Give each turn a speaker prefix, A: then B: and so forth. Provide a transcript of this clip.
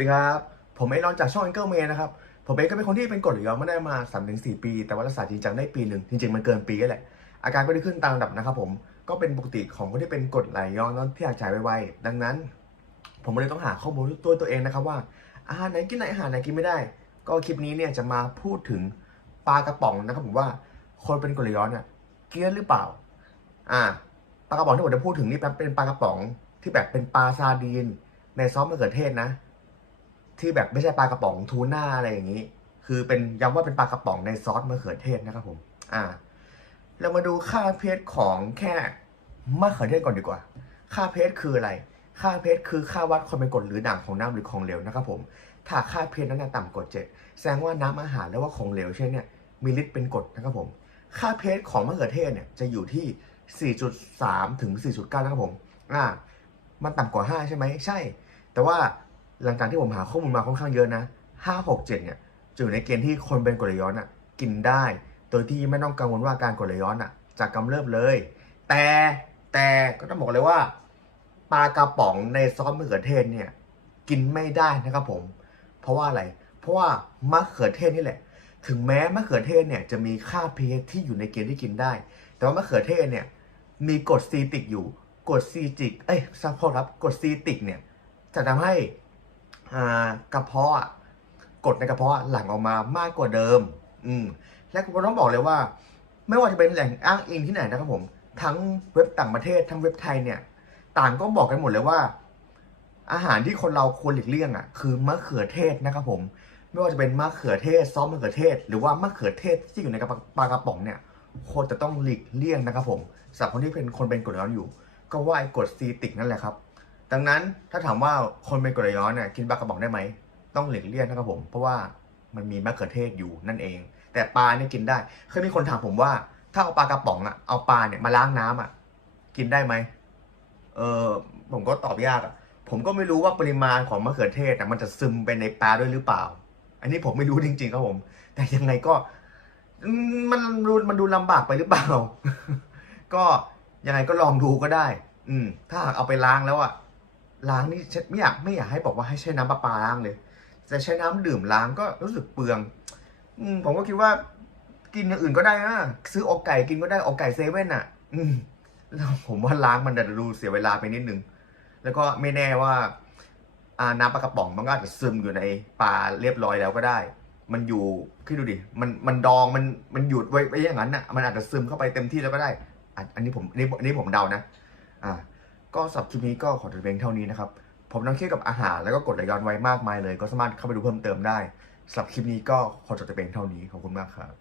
A: ดีครับ ผมเองนอนจากช่อง a n เกิลเมนะครับ ผมเองก็เป็นคนที่เป็นกรดไหลย้อนมาได้มา3าถึงสปี แต่ว่ารักษาจริงจังได้ปีหนึ่งจริงๆ มันเกินปีแล้วแหละ อาการก็ได้ขึ้นตามลำดับนะครับผม ก็เป็นปกติของคนที่เป็นกรดไหลย้อนที่อยากจ่ายไวๆ ดังนั้น ผมเลยต้องหาข้อมูลตัวตัวเองนะครับว่า อาหารไหนกินไหนอาหารไหนกินไม่ได้ ก็คลิปนี้เนี่ยจะมาพูดถึงปลากระป๋องนะครับผมว่าคนเป็นกรดไหลย้อนเนี่ยกินได้หรือเปล่า อ่าปลากระป๋องที่ผมจะพูดถึงนี่เป็นปลากระป๋องที่แบบเป็นปลาซาดีนในซอสมะเขือเทศนะ ที่แบบไม่ใช่ปลากระป๋องทูน่าอะไรอย่างนี้ คือเป็นย้ำว่าเป็นปลากระป๋องในซอสมะเขือเทศนะครับผม อ่า เรามาดูค่าเพชของแค่มะเขือเทศก่อนดีกว่า ค่าเพชคืออะไร ค่าเพชคือค่าวัดความเป็นกรดหรือด่างของน้ำหรือของเหลวนะครับผม ถ้าค่าเพชนั้นนะต่ำกว่าเจ็ดแสดงว่าน้ำอาหารแล้วว่าของเหลวเช่นเนี่ยมีฤทธิ์เป็นกรดนะครับผม ค่าเพชของมะเขือเทศเนี่ยจะอยู่ที่ 4.3 ถึง 4.9 นะครับผม อ่า มันต่ำกว่า 5 ใช่ไหม ใช่ แต่ว่า หลังจากที่ผมหาข้อมูลมาค่อนข้างเยอะนะ5 6 7เนี่ยจะอยู่ในเกณฑ์ที่คนเป็นกรดไหลย้อนอะกินได้ โดยที่ไม่ต้องกังวลว่าการกรดไหลย้อนอะจะกำเริบเลย แต่แต่ก็ต้องบอกเลยว่าปลากระป๋องในซอสมะเขือเทศเนี่ยกินไม่ได้นะครับผม เพราะว่าอะไร เพราะว่ามะเขือเทศนี่แหละ ถึงแม้มะเขือเทศเนี่ยจะมีค่า pH ที่อยู่ในเกณฑ์ที่กินได้ แต่ว่ามะเขือเทศเนี่ยมีกรดซีติกอยู่กรดซีติก เอ้ยสักพอครับกรดซีติกเนี่ยจะทำให้ กระเพาะกดในกระเพาะหลั่งออกมามากกว่าเดิม อืม และผมต้องบอกเลยว่า ไม่ว่าจะเป็นแหล่งอ้างอิงที่ไหนนะครับผม ทั้งเว็บต่างประเทศทั้งเว็บไทยเนี่ย ต่างก็บอกกันหมดเลยว่า อาหารที่คนเราควรหลีกเลี่ยงอะคือมะเขือเทศนะครับผม ไม่ว่าจะเป็นมะเขือเทศซอสมะเขือเทศ หรือว่ามะเขือเทศที่อยู่ในกระปลากระป๋องเนี่ยควรจะต้องหลีกเลี่ยงนะครับผมสำหรับคนที่เป็นคนเป็นกรดไหลย้อนอยู่ ก็ว่าไอ้กรดซีติกนั่นแหละครับ ดังนั้นถ้าถามว่าคนเป็นกรดย้อนเนี่ยกินปลากระป๋องได้ไหม ต้องหลีกเลี่ยงนะครับผม เพราะว่ามันมีมะเขือเทศอยู่นั่นเอง แต่ปลาเนี่ยกินได้ เคยมีคนถามผมว่า ถ้าเอาปลากระป๋องอะเอาปลาเนี่ยมาล้างน้ำอะกินได้ไหมเออผมก็ตอบยากอะผมก็ไม่รู้ว่าปริมาณของมะเขือเทศมันจะซึมไปในปลาด้วยหรือเปล่า อันนี้ผมไม่รู้จริงๆครับผม แต่ยังไงก็มันดูมันดูลำบากไปหรือเปล่า ก็ยังไงก็ลองดูก็ได้ อืม ถ้าหากเอาไปล้างแล้วอะ ล้างนี่ไม่อยากไม่อยากให้บอกว่าให้ใช้น้ำประปาล้างเลย แต่ใช้น้ำดื่มล้างก็รู้สึกเปลือง อืมผมก็คิดว่ากินอย่างอื่นก็ได้นะซื้ออกไก่กินก็ได้อกไก่เซเว่นอะ อืมแล้วผมว่าล้างมันจะดูเสียเวลาไปนิดนึง แล้วก็ไม่แน่ว่าอาน้ำปลากระป๋องมันก็อาจจะซึมอยู่ในปลาเรียบร้อยแล้วก็ได้ มันอยู่คิดดูดิ มันมันดองมันมันหยุดไว้ไว้อย่างนั้นน่ะ มันอาจจะซึมเข้าไปเต็มที่แล้วก็ได้อันนี้ผมอันนี้ผมเดานะ อ่า ก็สำหรับคลิปนี้ก็ขอจบเพียงเท่านี้นะครับ ผมนั่งเคียกับอาหารแล้วก็กดไหลย้อนไว้มากมายเลย ก็สามารถเข้าไปดูเพิ่มเติมได้สำหรับคลิปนี้ก็ขอจบแต่เพียงเท่านี้ขอบคุณมากครับ